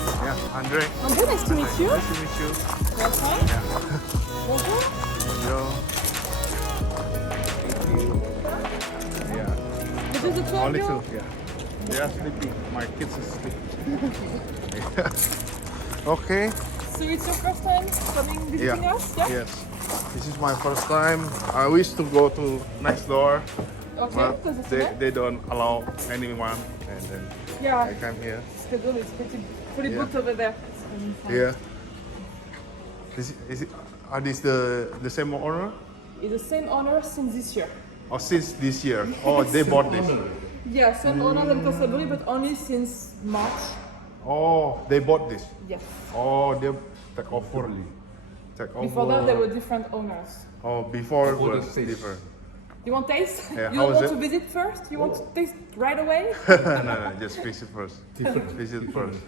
Yeah, Andre. Andre, nice to meet you. Nice to meet you. Welcome. Yeah. Bonjour. Yo. Thank you. Yeah. This is the two of Only you? two. Yeah. They are sleeping. My kids are sleeping. Yeah. Okay. So it's your first time coming visiting Yeah. us? Yeah? Yes. This is my first time. I wish to go to next door, Okay, but because it's they don't allow anyone, and then Yeah. I come here. Schedule is pretty Yeah. booked over there. Yeah. Is it? Are these the same owner? It's the same owner since this year. Or since this year? Oh, they bought this. Yeah, same owner than Cos Labory, but only since March. Oh, they bought this. Yes. Oh, they take over. Take over. Before that, there were different owners. Oh, before it All the was taste. different. You want taste? Yeah, You how don't is want it? to visit first? You want to taste right away? No, just visit first. Visit first.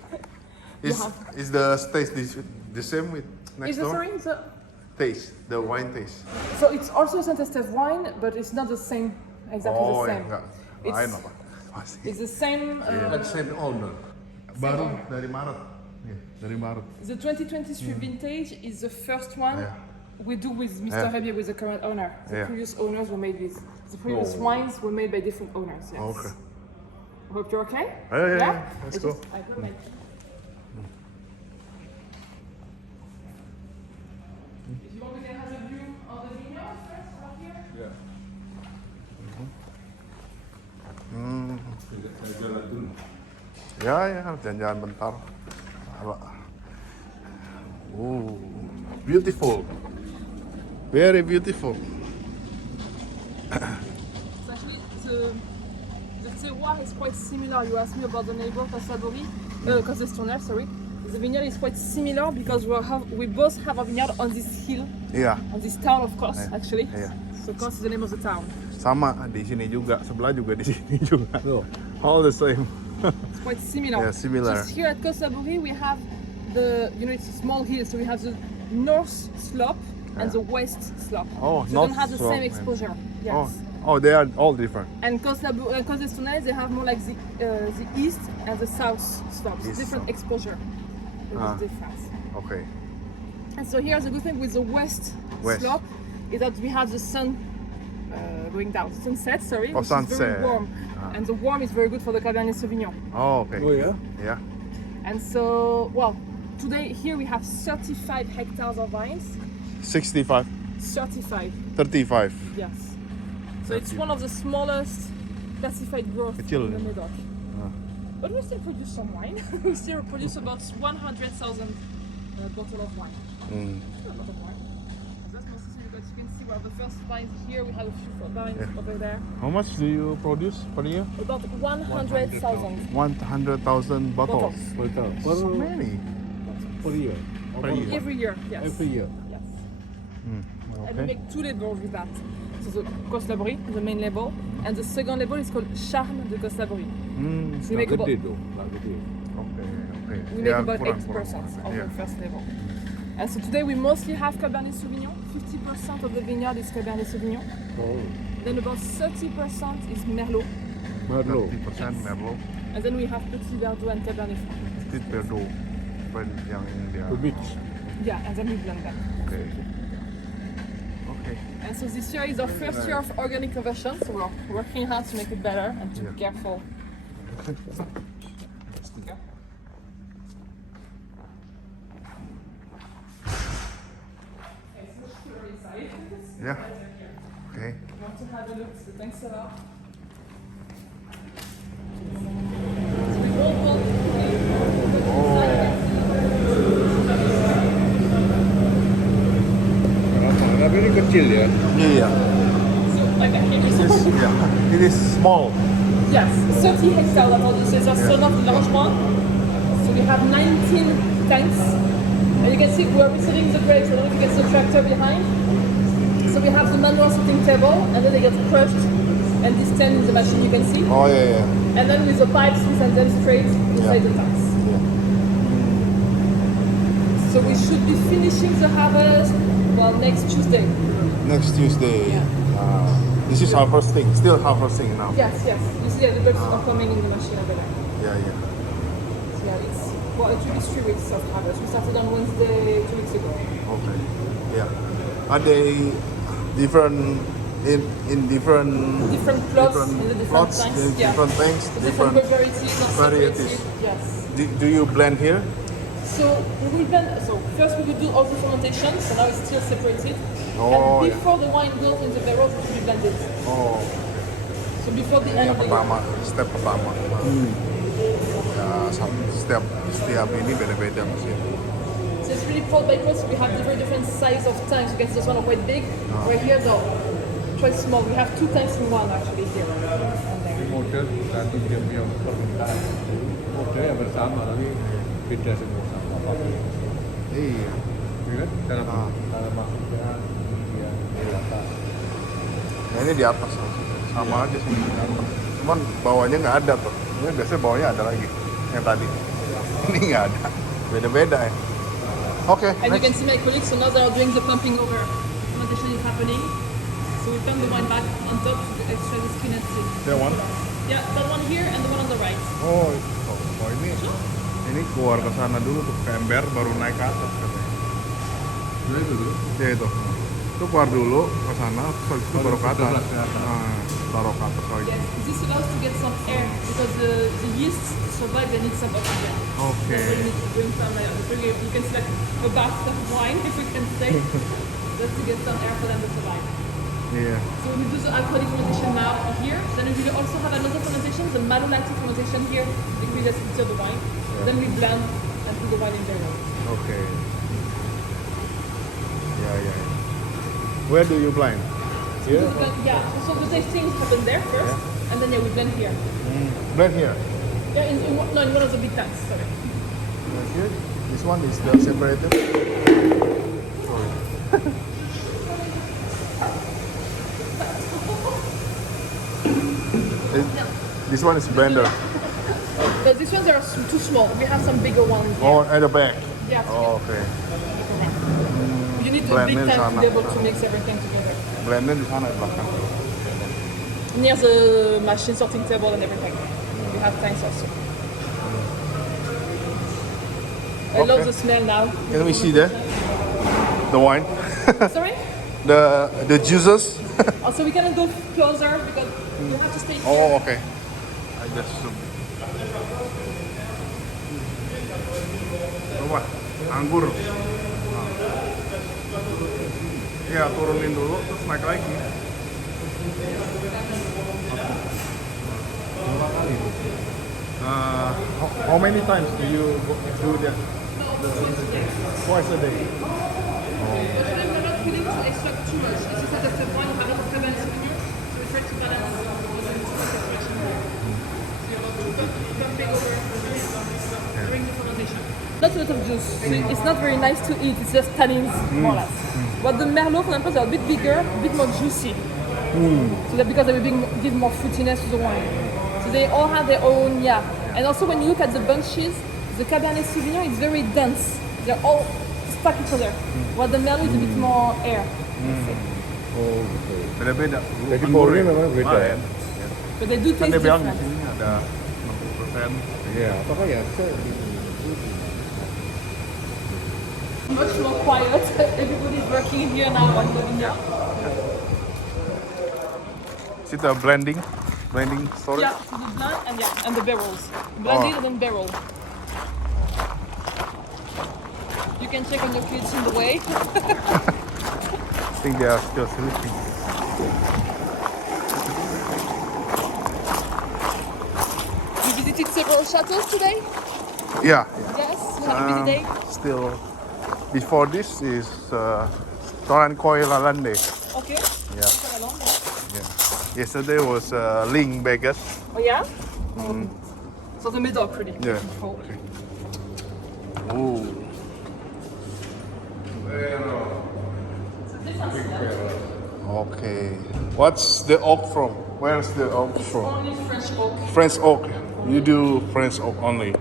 Is the taste the same with next Is the door? sorry? Taste, the wine taste. So it's also Saint-Estèphe wine, but it's not the same, exactly the same. enggak. It's- I know. Pasti. It's the same. But same owner. Baru dari Maret. Iya, dari Maret. The 2023 vintage is the first one Yeah. we do with Mr. Yeah. Rebier, with the current owner. The Yeah. previous owners were made with. The previous Oh. wines were made by different owners. Yes. Okay. I hope you're okay. Yeah. Let's go. I put my. If you want, we can have a view of the vineyard first, out here. Yeah. Hmm. Jalan dulu. Ya, jalan-jalan bentar. Oh, beautiful. Very beautiful. So actually, the terroir is quite similar. You asked me about the neighbor Cos Labory, Cos Labory, sorry. The vineyard is quite similar because we both have a vineyard on this hill, Iya, on this town of Kos, actually. Yeah. So Kos is the name of the town. sama di sini juga, sebelah juga di sini juga. Oh. All the same. It's quite similar. Yeah, similar. Just here at Cos Labory, we have it's a small hill, so we have the north slope and the west slope. Oh, so they north don't have the slope same and- exposure. Yes. Oh, they are all different. And Cos Labory, they have more like the east and the south slopes, East different slope. exposure. There's Ah. a difference. Okay. And so here's the good thing with the west slope is that we have the sun going down, sunset, sorry, Oh, which is very sunset. warm. And the warm is very good for the Cabernet Sauvignon. Oh, okay. Oh yeah. Yeah. And so, well, today here we have 35 hectares of vines. 65, 35, 35. yes. So it's one of the smallest classified growth Kecil. in the Medoc. But we still produce some wine. We still produce about 100,000 bottles of wine. Still a lot of wine. That's mostly so you can see we have the first vines here. We have a few vines over there. How much do you produce per year? About 100,000 100,000 bottles. Betul. So many. Per year. Per year. every year. Yes. Every year. Yes. And we Okay. make two labels with that. So the Cos Labory, the main label, and the second label is called Charme de Cos Labory. So we make about, Gede tu. Tak gede. Okay. we make Yeah, about kurang, 8% kurang. of Yeah. the first label. And so today we mostly have Cabernet Sauvignon. 50% of the vineyard is Cabernet Sauvignon. Oh. Then about 30% is Merlot. Merlot. 30% Merlot. And then we have Petit Verdot and Cabernet Franc. Petit Verdot. Yang dia. To mix. Yeah, and then we blend them. Okay. Okay. And so this year is our first year of organic conversion, so we're working hard to make it better and to be careful. Yeah. Okay. Want to have a look? So thanks a lot. Tapi ini kecil ya. Yeah. So like that here. Yeah. It is small. Yes, 30 hectares. So it's also not a large one. So we have 19 tanks. And you can see we're receiving the grapes. I don't know if you can see the tractor behind. So we have the manual sitting table, and then they get crushed and distilled in the machine. You can see. Oh yeah. And then with the pipes, we send them straight inside the tanks. Yeah. So we should be finishing the harvest next Tuesday. Next Tuesday. Yeah. This is harvesting. Still harvesting now. Yes. You see the grapes are coming in the machine over there. Yeah. So yeah, it's Well, it will be 3 weeks of harvest. We started on Wednesday 2 weeks ago. Okay. Yeah. Are they different in different Different plots different in the different plots, tanks. in Yeah. different tanks, The different varieties. Not varieties. separated. Yes. Do you blend here? So we will blend. So first we will do all the fermentation. So now it's still separated. Oh, and yeah. before the wine goes in the barrels, it will be blended. Oh, So before the ini end. yang pertama, step pertama. Ya, setiap ini beda-beda Mas ya. So it's really pot by pot. So we have different size of tanks. You can see this one are quite big. Right here, though, quite small. We have 2 tanks in one actually here. Ini model tadi dia punya permintaan. Model yang bersama tapi beda semua sama pabrik. Iya. Ya kan? Dalam maksudnya dia di atas. Nah, ini di atas sama aja sih di atas. Cuman bawahnya nggak ada tuh. Ini biasanya bawahnya ada lagi yang tadi. Ini nggak ada. Beda-beda ya. Oke. And you can see my colleagues. So now they are doing the pumping over. Fermentation is happening. So we pump the wine back on top to extract the skin and seed. That one. Yeah, that one here and the one on the right. Oh ini keluar ke sana dulu tuh ke ember baru naik ke atas katanya. Nah itu dulu. Ya itu. Itu keluar dulu ke sana terus itu baru ke atas. Nah, taruh ke atas lagi. Yes, this allows to get some air because the yeast to survive they need some oxygen. Oke. So you need to bring some you can see like a bath of wine if we can say just to get some air for them to survive. Iya. So we do the alcoholic fermentation now here. Then we will also have another fermentation, the malolactic fermentation here, if we just filter the wine. Then we blend and put the wine in barrel. Oke. Ya. Where do you blind? Here? Yeah, so the tasting happen there first, and then we blend here. Blend here. Yeah, in one of the big tanks, sorry. Here. This one is the separator. Sorry. This one is blender. But these ones are too small. We have some bigger ones. Oh, at the back. Yeah. Oh, okay. You need a Blend big in tank to sana. be able to mix everything together. Blender di sana di belakang. Near the machine sorting table and everything. We have tanks also. I love Okay. the smell now. Can we see that? The wine, Sorry? the juices. Also, we cannot go closer because you have to stay here. Oh, okay. I just zoom. Coba, anggur. Ya, turunin dulu, terus naik lagi. How many times do you do that? Twice a day. But today we're not willing to extract too much. This is at the point having a très belle souvenir. So we try to balance the separation here. Pumping over during the fermentation. Not a lot of juice. So it's not very nice to eat. It's just tannins, more or less. But the Merlot, for example, are a bit bigger, a bit more juicy. So that because they will give more fruitiness to the wine. So they all have their own, And also when you look at the bunches, the Cabernet Sauvignon is very dense. They're all stuck each other. While the Merlot is a bit more air. Oh gitu. Beda-beda. Jadi Anggur baunya memang beda ya. But they do Kan taste dia bilang di different. sini ada 60%. Iya, apakah ya? Much more quiet. Everybody's working here now on the vineyard. Is it a blending storage? Yeah, so the blend and the barrels. Blended and then barrel. You can check on your kids in the way. I think they are still sleeping. You visited several chateaux today? Yeah. Yes, you had a busy day. Still, before this is Château Cos Labory. Okay. Yeah. Quite a long one. Yeah. Yesterday was Ling Vegas. Oh yeah? So the middle pretty. Yeah. Oh. Okay. Ooh. So this one's left. Okay. What's the oak from? Where's the oak from? Only French oak. French oak. You do French oak only.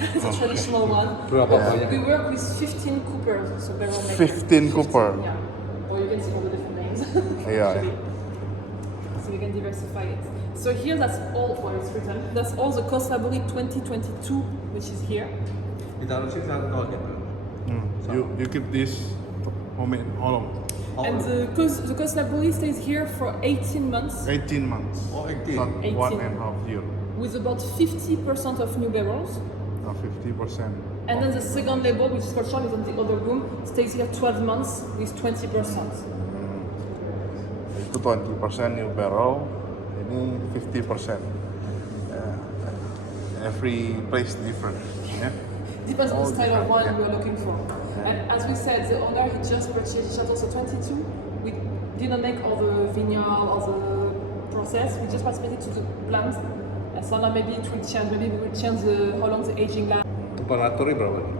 It's a traditional one. Berapa banyak? We work with 15 coopers, so barrel makers. 15 cooper. Yeah. Or you can see all the different names. Yeah. Actually. So we can diversify it. So here that's all, well it's written, that's all the Cos Labory 2022, which is here. Ditaruh sih 1 tahun itu. You keep this how long? And the Cos Labory stays here for 18 months 18 months. Oh, 18. So 18. 1.5 year. with about 50% of new barrels. 50%. And then the second label, which is for sure is on the other room, stays here 12 months with 20%. Itu 20% new barrel, ini 50%. Every place different. Yeah? Depends on the style of wine different, we are looking for. And as we said, the owner he just purchased Château Cos 22. We didn't make all the vineyard, all the process. We just participated to the plant. And so now maybe it will change. Maybe we will change how long the aging lasts. Temperaturnya berapa nih?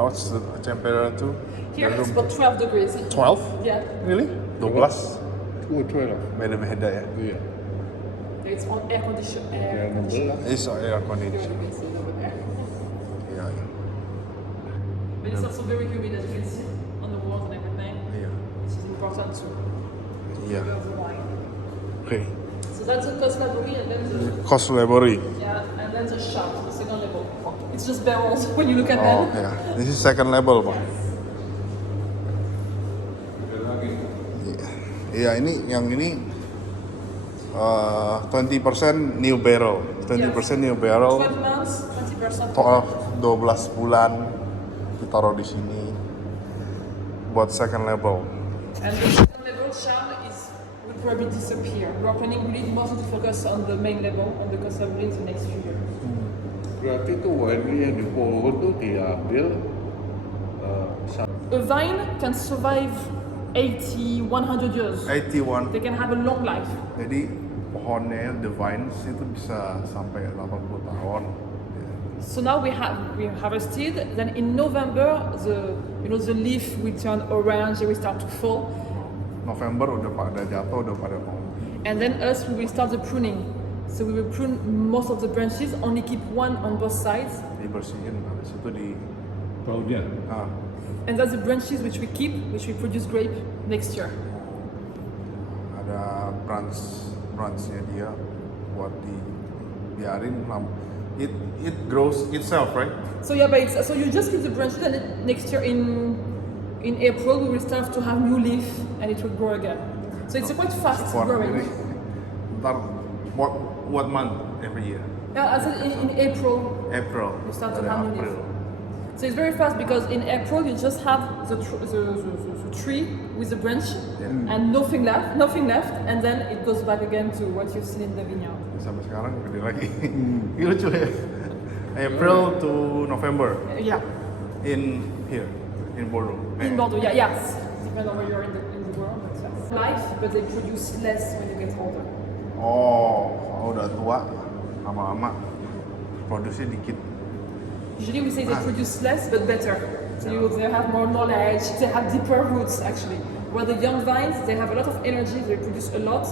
What's the temperature? Here it's about 12 degrees. 12? Yeah. Really? 12? 12. Beda-beda ya? Iya. It's on air condition. Ya 16. It's air condition. Yeah. But it's also very humid, as you can see, on the walls and everything. Yeah. Which is important to Yeah. preserve the wine. Okay. So that's the Cos Labory, and then the Cos Labory. and then the shop, the second level. It's just barrels when you look at Oh, them. yeah. This is second level, Pak. Ada lagi. Iya, ini yang ini 20% new barrel. 20% new barrel. 12 months, 20%. 12 bulan ditaruh di sini buat second level. And the second level shop will probably disappear. We're planning really mostly to focus on the main level, on the Cos Labory in the next few years. Berarti tuh wine yang di pohon tuh diambil A vine can survive 80, 100 years. 81. They can have a long life. Jadi pohonnya the vines itu bisa sampai 80 tahun. So now we harvested. Then in November, the leaf will turn orange. They will start to fall. November udah pada jatuh, udah pada mau And then us, we will start the pruning. So we will prune most of the branches. Only keep one on both sides. dibersihin. Habis itu di daunnya. And that's the branches which we keep, which we produce grape next year. Ada branchnya dia buat dibiarin. It grows itself, right? So yeah, but so you just keep the branches, and then next year in April we will start to have new leaf, and it will grow again. So it's quite fast growing. Ntar what month every year? Yeah, I said in April April. you start to Dari have new April. leaf. So it's very fast because in April you just have the tree with the branch and nothing left, and then it goes back again to what you've seen in the vineyard. Sampai sekarang gede lagi. Ini lucu ya. April to November Yeah, in here in Bordeaux. in Bordeaux. Yeah, yes. Depends on where you're in the world. But yes. Life, but they produce less when you get older. Oh, kalau udah tua lama-lama produksi dikit. Usually we say they produce less but better. So they have more knowledge, they have deeper roots actually. Where the young vines, they have a lot of energy, they produce a lot,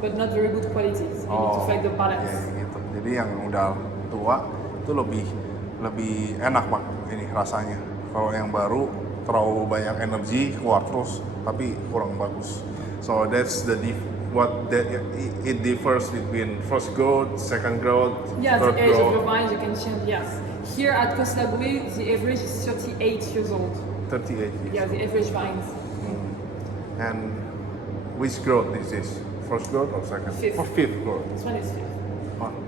but not very good quality. So you need to find the balance. Ya, gitu. Jadi yang udah tua itu lebih enak Pak ini rasanya. Kalau yang baru terlalu banyak energi keluar terus tapi kurang bagus. So that's it differs between first growth, second growth, Yeah, third the age of your growth. vines you can change, yes. Here at Cos Labory, the average is 38 years old. 38 years. Yeah, the average vines. And which growth is this? First growth or second? Fifth. Or fifth growth. This one is fifth.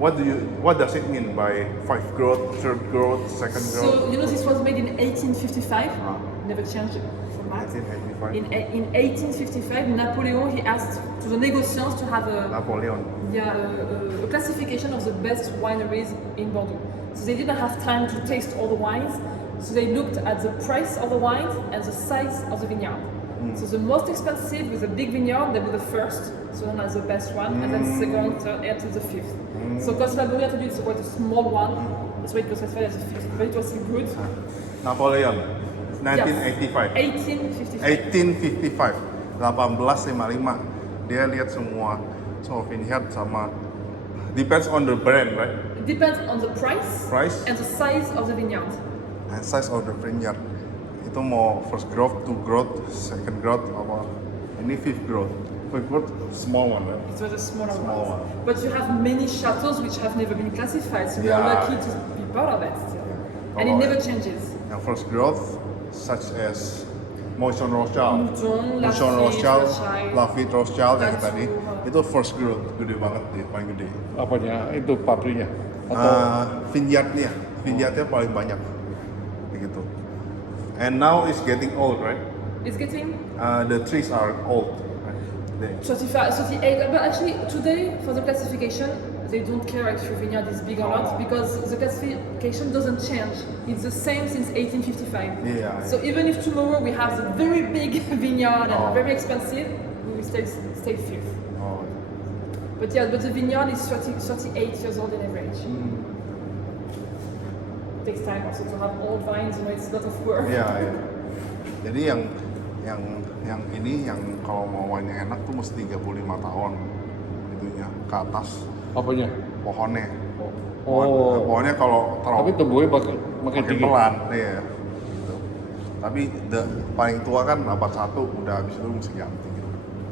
What does it mean by fifth growth, third growth, second growth? So, this was made in 1855, never changed from that. 1985. In 1855, Napoleon, he asked to the negociants to have a Napoleon. classification of the best wineries in Bordeaux. So they didn't have time to taste all the wines, so they looked at the price of the wines and the size of the vineyard. So the most expensive with a big vineyard, they were the first, so known as the best one, and then second, third, and to the fifth. So Cos Labory, I told you, it's quite a small one, that's why it was classified as the fifth, but it was still good. Napoleon. 1985. 1855. 1855. Dia lihat semua vineyard sama depends on the brand, right? It depends on the price and the size of the vineyard. And size of the vineyard. Itu mau first growth, two growth, second growth, apa? Ini fifth growth. Fifth growth, small one, right? It was a smaller Small one. But you have many chateaux which have never been classified, so we are Yeah. lucky to be part of it still. And it Kalau never changes. yang first growth, such as Motion Rothschild, Mouton, Motion Lafitte, Rothschild, Rothschild. Lafitte Rothschild yang That's tadi, true. itu first growth, gede banget deh, paling gede. Apanya? Itu pabriknya? Atau Vineyardnya paling banyak, begitu. And now it's getting old, right? It's getting The trees are old. Right? 35, 38, but actually today for the classification, they don't care if your vineyard is big or not because the classification doesn't change. It's the same since 1855. Yeah. So even if tomorrow we have the very big vineyard and Oh. very expensive, we will stay fifth. Oh. But yeah, but the vineyard is 38 years old on average. It takes time also to have old vines, you know, it's a lot of work. Iya, iya. Jadi yang ini yang kalau mau wine enak tuh mesti 35 tahun itunya ke atas apanya? pohonnya. Oh. Pohonnya kalau Tapi terlalu tumbuhnya makin makin tinggi. pelan, iya. Gitu. Tapi paling tua kan abad 1 udah habis itu mesti ganti. Gitu.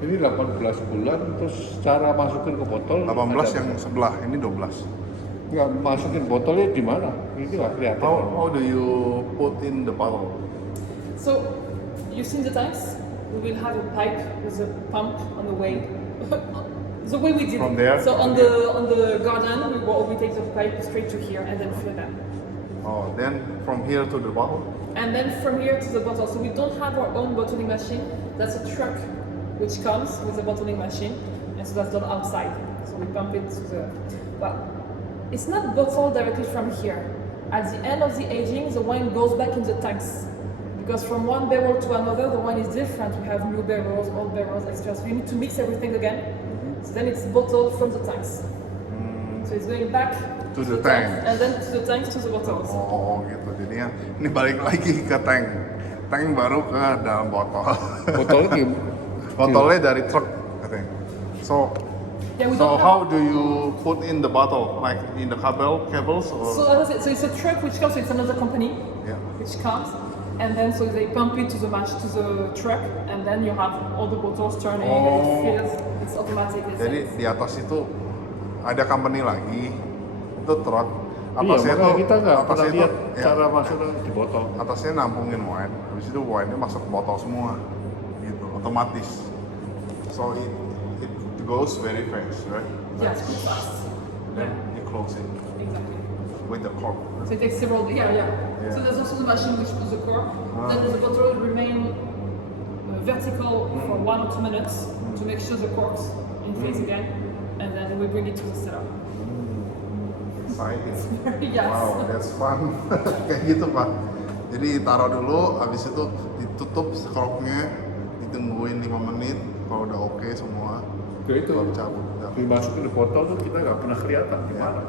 Ini 18 bulan, terus cara masukin ke botol 18 ada- yang sebelah, ini 12. Nggak, masukin botolnya di mana? Ini nggak kelihatan. How do you put in the bottle? So, you see the tanks? We will have a pipe with a pump on the way. The way we did From it. there? So on the garden, we take the pipe straight to here and then fill them. Oh, then from here to the bottle? And then from here to the bottle. So we don't have our own bottling machine. That's a truck which comes with a bottling machine, and so that's done outside. So we pump it to the. Well, it's not bottled directly from here. At the end of the aging, the wine goes back in the tanks. Because from one barrel to another, the wine is different. We have new barrels, old barrels, extra. So you need to mix everything again. So then it's bottled from the tanks. So it's going back To the tanks. and then to the tanks to the bottles. Oh gitu, jadinya ini balik lagi ke tank baru ke dalam botol. Botolnya di Botolnya dari truk katanya. So Yeah, we so don't have- how do you put in the bottle, like in the cables or? So as I said, so it's a truck which comes. So it's another company Yeah. which comes, and then so they pump it to the truck, and then you have all the bottles turning. And Oh. it fills. It's automatic. Jadi di atas itu ada company lagi, itu truk. Iya, Atasnya makanya kita nggak pernah atasnya lihat ya, cara masuknya di botol. atasnya nampungin wine, habis itu wine-nya masuk ke botol semua, gitu, otomatis. So it goes very fast, right? Yeah, it's pretty fast. Then you close it Exactly. with the cork. So it takes several. Yeah. Yeah. So there's also the machine which puts the cork. Then the bottle will remain vertical for 1 or 2 minutes to make sure the cork's in phase again, and then we bring it to the cellar. Exciting. Yes. Wow, that's fun. Kayak gitu, Pak. Jadi taruh dulu, habis itu ditutup sekroknya, ditungguin 5 menit, kalau udah oke semua, Oke, itu baru cabut. Udah. dimasukin di botol tuh kita nggak pernah kelihatan gimana.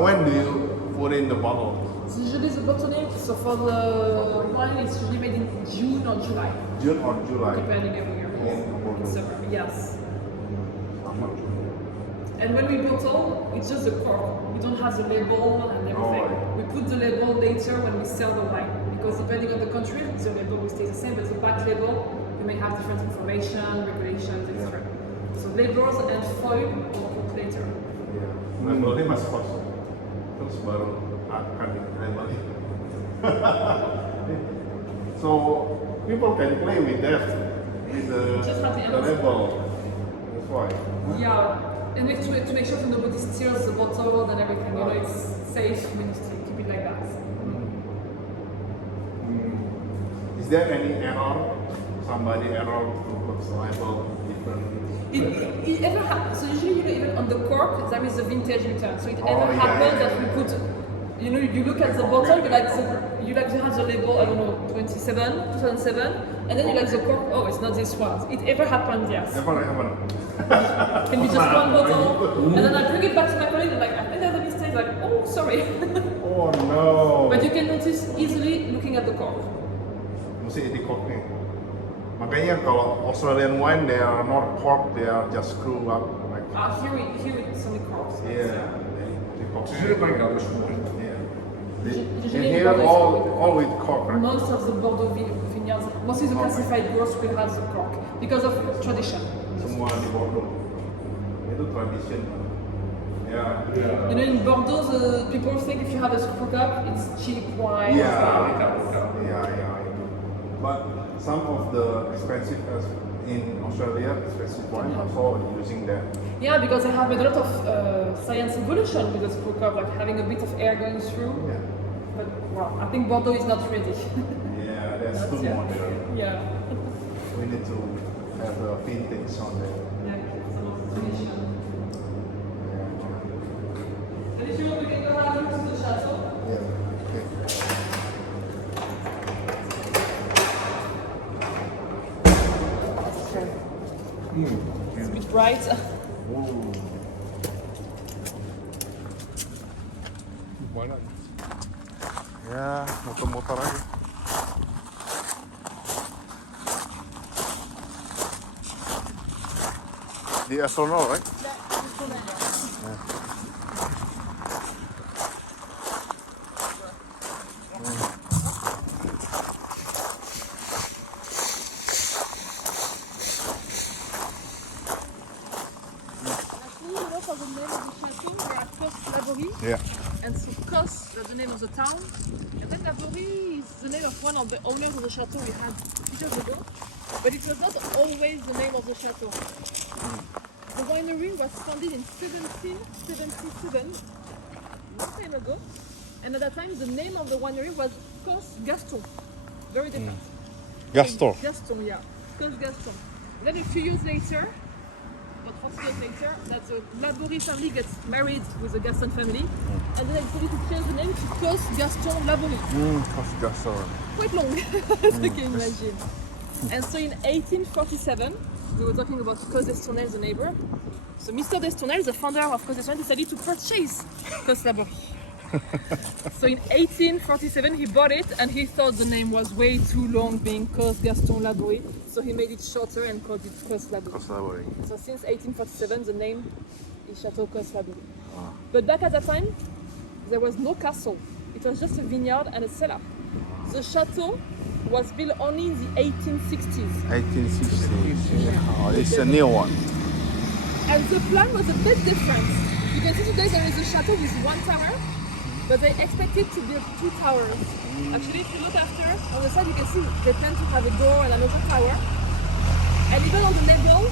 When do you put in the bottle? So usually the bottling, so for the wine, it's usually made in June or July, June or July? depending every year. Oh, In summer, yes. Sama. And when we bottle, it's just the cork. We don't have the label and everything. Oh. We put the label later when we sell the wine. Because depending on the country, the label will stay the same, but the back label, you may have different information, regulations, etc. So labels and foil will put later. Iya. Labelnya masih kosong. Terus baru akan labelnya. So people can play with that, with Just have the the label. That's why. Yeah, and to make sure that nobody steals the bottle and everything. You know, it's safe. We need to keep it like that. Is there any error? Somebody error to put the label different? It ever happens. So usually, you know, even on the cork, there is a vintage return. So it Oh, ever yeah, happened yeah, that we put, you know, you look at the bottle, you like to have the label, I don't know, 2007, and then you like the cork. Oh, it's not this one. It ever happened, yes. Ever. Can be just one bottle, and then I bring it back to my colleague and like, I think there's a mistake. Like, oh, sorry. Oh no. But you can notice easily looking at the cork. Mesti di cork nih. Makanya kalau Australian wine, they are not cork, they are just screw up. Like, Here it's only corks. yeah, di cork. Sini paling halus semua. Yeah. Usually In here, Bordeaux is all with cork, right? Most of the Bordeaux vineyards, mostly the classified growers will have the cork because of tradition. Semua di Bordeaux. Itu tradition. Yeah. You know, in Bordeaux, the people think if you have a screw cup, it's cheap wine. Yeah. But some of the expensive in Australia, expensive wine also using that. Yeah, because they have made a lot of science evolution with the screw cup, like having a bit of air going through. Yeah. But well, I think Bordeaux is not ready. Yeah, that's too Yeah. modern. Yeah. We need to have a vintage on there. Yeah, some of the tradition. And if you want, we can go have a look to the chateau. Yeah. Okay. It's a bit bright. Mana? Ya, motor-motor aja. Di astronaut, right? Actually, you know, for the name of the chateau, we're at Cos Labory. Yeah. And so Cos, that's the name of the town. And then Labory is the name of one of the owners of the chateau we had a few years ago. But it was not always the name of the chateau. The winery was founded in 1777, long time ago. And at that time, the name of the winery was Cos Gaston. Very different. Gaston. Gaston, yeah. Cos Gaston. Then a few years later, about 40 years later, that the Labory family gets married with the Gaston family. And then they decided to change the name to Cos Gaston Labory. Cos Gaston. Quite long, as you can imagine. And so in 1847, we were talking about Cos d'Estournel, the neighbor. So Mr. d'Estournel, the founder of Cos d'Estournel, decided to purchase Cos Labory. So in 1847 he bought it and he thought the name was way too long, being Cos Gaston Labory. So he made it shorter and called it Cos Labory. Cos Labory. So since 1847 the name is Château Cos Labory. But back at that time there was no castle. It was just a vineyard and a cellar. The chateau was built only in the 1860s. 1860. Oh, it's a new one. And the plan was a bit different. You can see today there is a chateau with one tower, but they expected to build two towers. Actually, if you look after, on the side you can see they plan to have a door and another tower. And even on the middle,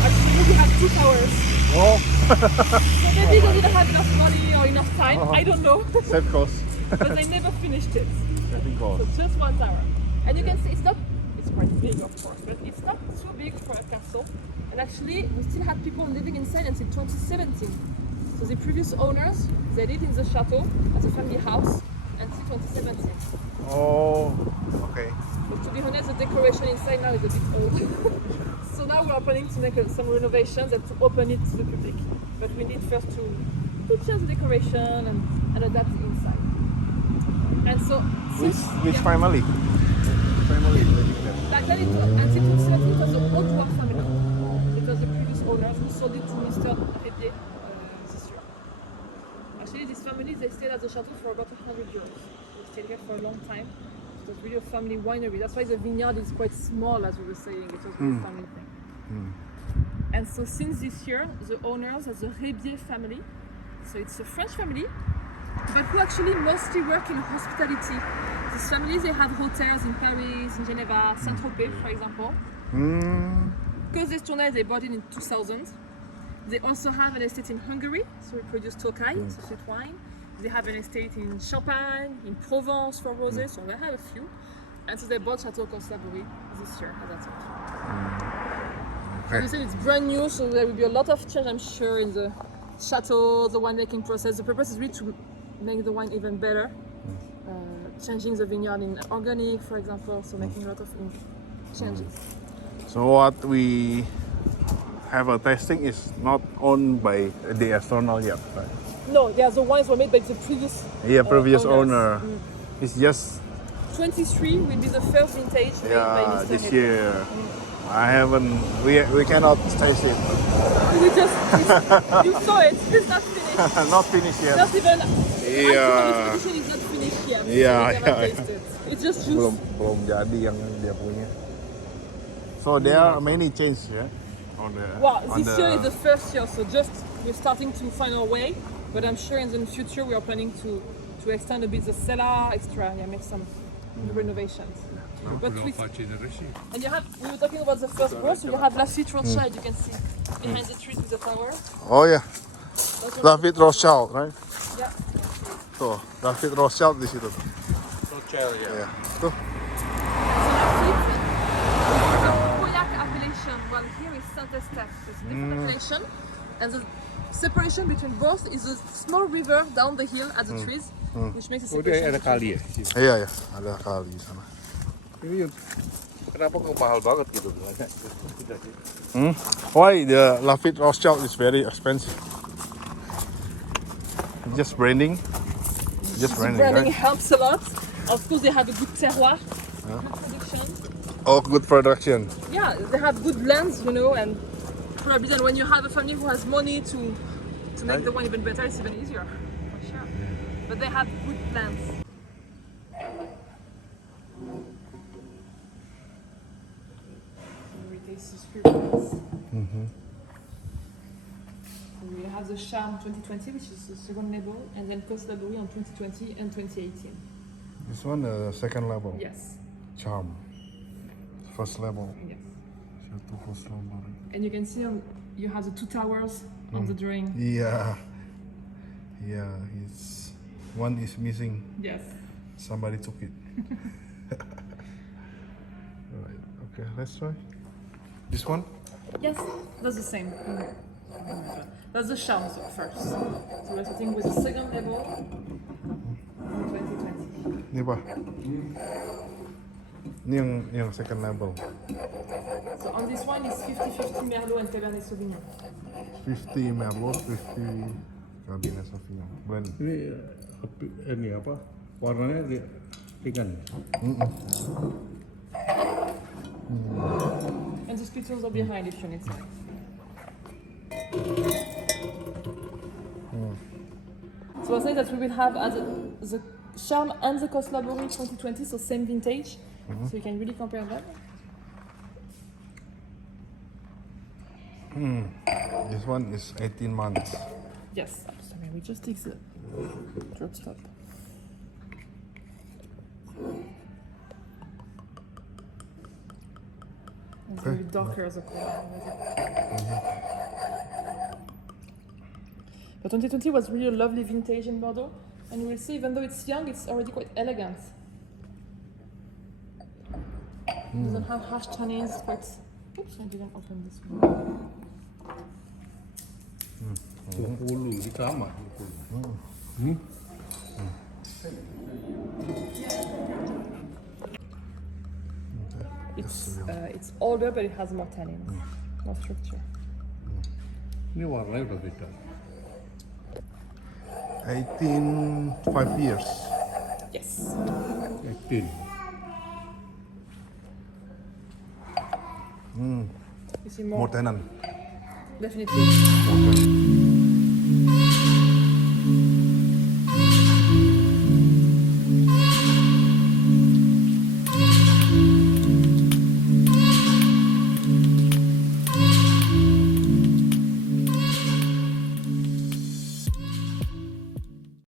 actually you have two towers. Oh, So maybe they didn't have enough money or enough time, I don't know. save cost. But they never finished it. Saving So cost. just one tower. And you can see it's quite big of course, but it's not too big for a castle. And actually we still had people living inside until 2017. So the previous owners, they lived in the chateau as a family house until 2017. Oh, okay. But to be honest, the decoration inside now is a bit old. So now we are planning to make some renovations and to open it to the public. But we need first to change the decoration and adapt it inside. And so Which family? Family living there. back then, until 2017, it was the Bordeaux family. It was the previous owners who sold it to Mr. Rebier this year. Actually, this family, they stayed at the chateau for about 100 years. They stayed here for a long time. It was really a family winery. That's why the vineyard is quite small, as we were saying. It was really a family thing. And so since this year, the owners are the Rebier family. So it's a French family, but who actually mostly work in hospitality. These families, they have hotels in Paris, in Geneva, Saint-Tropez, for example. Cos d'Estournel, they bought it in 2000. They also have an estate in Hungary, so we produce Tokai, it's a sweet wine. They have an estate in Champagne, in Provence for rosé, so they have a few. And so they bought Château Cos Labory this year at that time. As you said, it's brand new, so there will be a lot of change, I'm sure, in the chateau, the winemaking process. The purpose is really to make the wine even better. Changing the vineyard in organic, for example, so making a lot of changes. So what we have a tasting is not owned by the external yet, right? No, yeah, the wines were made by the previous Previous owners. owner. It's just 23 will be the first vintage made by Mr. this Rebier. year. I haven't. We cannot taste it. We just, you saw it, it's not finished. Not finished yet. Not even, Yeah. the edition is not finished yet. Yeah, so we cannot yeah. taste it. It's just juice. belum jadi yang dia punya. So there are many changes, yeah. On the Well, this year is the first year, so just we're starting to find our way, but I'm sure in the future we are planning to extend a bit the cellar, make some renovations. But Non with, facci del riuscito. and you have, we were talking about the first growth, so you have Lafitte Rothschild, you can see behind the trees with the tower. Oh yeah, Those are Lafitte the- Rothschild, right? Yeah. Tuh, Lafitte Rothschild di situ. Hotel ya. Ya, tuh. So Lafitte is a Pauillac appellation, while here is Saint-Estèphe. It's a different appellation, and the separation between both is a small river down the hill at the trees, which makes a Oh dia separation. ada between- kali ya. Iya ya, ada kali di sana. Ini kenapa kok mahal banget gitu? Why the Lafitte Rothschild is very expensive? Just branding. Just The branding, branding right? helps a lot. Of course, they have a good terroir, good production. Oh, good production. Yeah, they have good blends, you know, and probably then when you have a family who has money to make the wine even better, it's even easier, for sure. But they have good blends. We taste the scripts. We have the Charme 2020, which is the second label, and then Cos Labory on 2020 and 2018. This one, second level. Yes, Charm. First level. yes. Château Cos Labory. And you can see you have the two towers on the drawing. Yeah. Yeah, it's one is missing. Yes. Somebody took it. Alright, okay, let's try. This one? Yes, that's the same. That's the Charme first. So we're starting with the second level in 2020. Ini apa? Ini yang second level. So on this one is 50-50 Merlot and Cabernet Sauvignon. 50 Merlot, 50 Cabernet Sauvignon. Blend. Ini apa? Warnanya ringan. And the spittles are behind if you need some. So I was saying that we will have the Charme and the Cos Labory 2020, so same vintage. So you can really compare them. This one is 18 months. Yes, sorry, we just take the drop stop. It's very darker as a color. But 2020 was really a lovely vintage in Bordeaux, and you will see, even though it's young, it's already quite elegant. It doesn't have harsh tannins, it's quite. Oops, I didn't open this one. Bengkulu di kamar. It's older, but it has more tannins, more structure. Ini warnanya udah beda. 5 years. Yes. 18. You see more. More tenant. Definitely.